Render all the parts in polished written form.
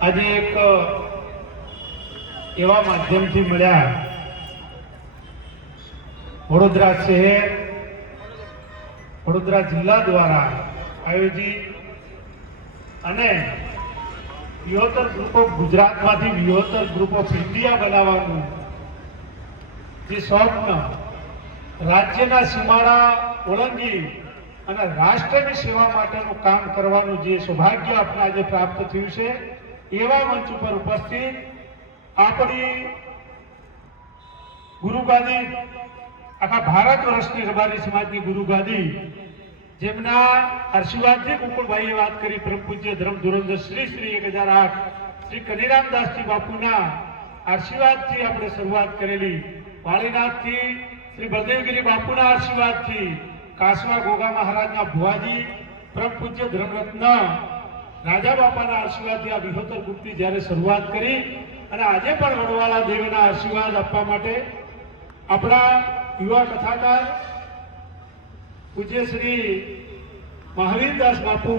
આજે એક એવા માધ્યમથી મળ્યા વડોદરા શહેર વડોદરા જિલ્લા દ્વારા આયોજિત અને વિહોતર ગ્રુપ ઓફ ગુજરાતમાંથી વિહોતર ગ્રુપ ઓફ ઇન્ડિયા બનાવવાનું જે સ્વપ્ન રાજ્યના સીમાડા ઓળંગી અને રાષ્ટ્રની સેવા માટેનું કામ કરવાનું જે સૌભાગ્ય આપણે આજે પ્રાપ્ત થયું છે એવા મંચ ઉપર ઉપસ્થિત આપણી ગુરુગાદી આખા ભારત વર્ષની રબારી સમાજની ગુરુગાદી જેમના આશીર્વાદથી ગોકુળભાઈએ વાત કરી પરમ પૂજ્ય ધર્મ ધુરંધર શ્રી 1008 શ્રી કનીરામદાસજી બાપુના આશીર્વાદથી આપણે શરૂઆત કરેલી વાળીનાથથી શ્રી બળદેવગીરી બાપુના આશીર્વાદથી કાસવા ગોગા મહારાજના ભુવાજી પરમ પૂજ્ય ધર્મરત્ન રાજા બાપાના આશીર્વાદથી આ વિહોતર ગ્રુપની જ્યારે શરૂઆત કરી અને આજે પણ વડવાળા દેવના આશીર્વાદ આપવા માટે આપણા યુવા કથાકાર પૂજ્ય શ્રી મહાવીરદાસ બાપુ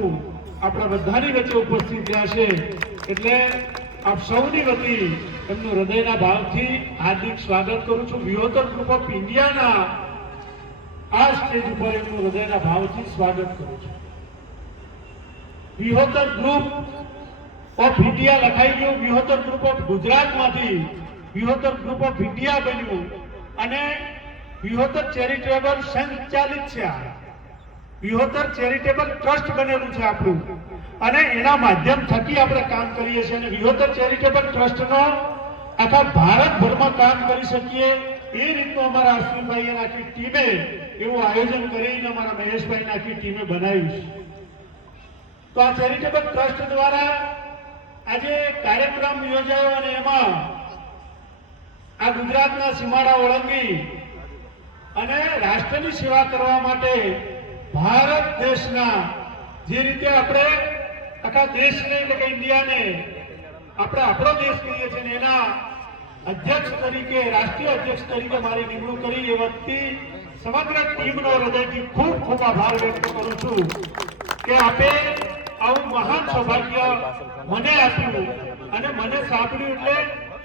આપણા બધાની વચ્ચે ઉપસ્થિત રહ્યા છે એટલે આપ સૌની વતી એમનું હૃદયના ભાવથી હાર્દિક સ્વાગત કરું છું. વિહોતર ગ્રુપ ઓફ ઇન્ડિયાના આ સ્ટેજ ઉપર એમનું હૃદયના ભાવથી સ્વાગત કરું છું. વિહોતર ગ્રુપ ઓફ ઇન્ડિયા લખાઈ ગયું, વિહોતર ગ્રુપ ઓફ ગુજરાતમાંથી વિહોતર ગ્રુપ ઓફ ઇન્ડિયા બન્યું અને વિહોતર ચેરિટેબલ સંચાલિત છે. વિહોતર ચેરિટેબલ ટ્રસ્ટ બનેલું છે આપણું અને એના માધ્યમ થકી આપણે કામ કરીએ છીએ અને વિહોતર ચેરિટેબલ ટ્રસ્ટનો આખા ભારતભરમાં કામ કરી શકીએ એ રીતનું અમારા અશ્વિનભાઈએ આખી ટીમે એવું આયોજન કરીને અમારા મહેશભાઈ આખી ટીમે બનાવ્યું છે. તો આ ચેરિટેબલ ટ્રસ્ટ દ્વારા આજે કાર્યક્રમ યોજાયો અને એમાં આ ગુજરાતના સીમાડા ઓળંગી અને રાષ્ટ્રની સેવા કરવા માટે ભારત દેશના જે રીતે આપણે આખા દેશને એટલે કે ઇન્ડિયાને આપણે આપણો દેશ કહીએ છીએ ને એના અધ્યક્ષ તરીકે રાષ્ટ્રીય અધ્યક્ષ તરીકે મારી નિમણૂક કરી એ વખતે સમગ્ર ટીમનો હૃદયથી ખૂબ ખૂબ આભાર વ્યક્ત કરું છું કે આપે આવું મહાન સૌભાગ્ય મને આપ્યું અને મને સાંભળ્યું એટલે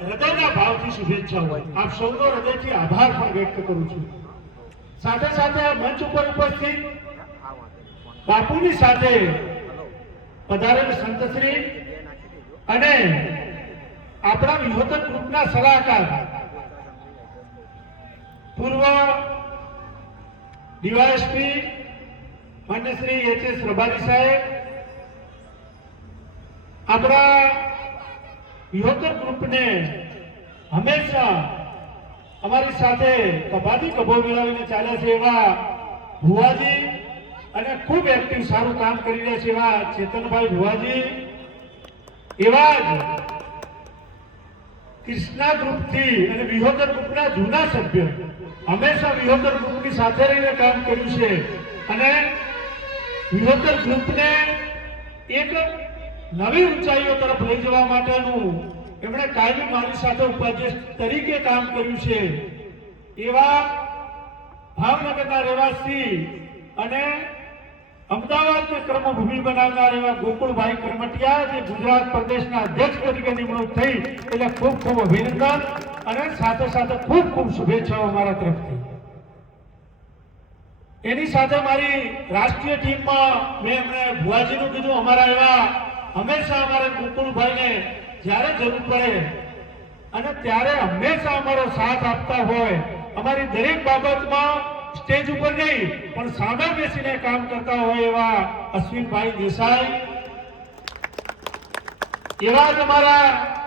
હૃદયના ભાવથી શુભેચ્છાઓ. આપ સૌનો હૃદયથી આભાર પણ વ્યક્ત કરું છું. સાથે સાથે આ મંચ ઉપર ઉપસ્થિત બાપુની સાથે પધારેલ સંતશ્રી અને આપણા વિહોતર ગ્રુપના સલાહકાર પૂર્વ ડીવાયએસપી માન્ય શ્રી એચ.એસ. રબારી સાહેબ, આપણા વિહોતર ગ્રુપને હંમેશા અમારી સાથે કબાડી કબો મેળવીને ચાલ્યા છે એવા ભુવાજી અને ખૂબ એક્ટિવ સારું કામ કરી રહ્યા છે એવા ચેતનભાઈ ભુવાજી, એવા જ કૃષ્ણા ગ્રુપથી અને વિહોતર ગ્રુપના જૂના સભ્ય હંમેશા વિહોતર ગ્રુપની સાથે રહીને કામ કર્યું છે અને વિહોતર ગ્રુપને એક નવી ઊંચાઈઓ તરફ લઈ જવા માટેનું એમણે કાયમી મારી સાથે ઉપાધ્યક્ષ તરીકે કામ કર્યું છે એવા ભાવનગરના રહેવાસી અને અમદાવાદને કર્મભૂમિ બનાવનાર એવા ગોકુળભાઈ કરમટિયા જે ગુજરાત પ્રદેશના અધ્યક્ષ તરીકે નિમણૂક થઈ એટલે ખૂબ ખૂબ અભિનંદન અને સાથે સાથે ખૂબ ખૂબ શુભેચ્છાઓ મારા તરફથી. એની સાથે મારી રાષ્ટ્રીય ટીમમાં મેં એમને ભુવાજીનું કીધું અમારા એવા હંમેશા અમારે ગોકુળભાઈને જ્યારે જરૂર પડે અને ત્યારે હંમેશા અમારો સાથ આપતા હોય, અમારી દરેક બાબતમાં સ્ટેજ ઉપર નહીં પણ સામે બેસીને કામ કરતા હોય એવા અશ્વિનભાઈ દેસાઈ, એવા જ અમારા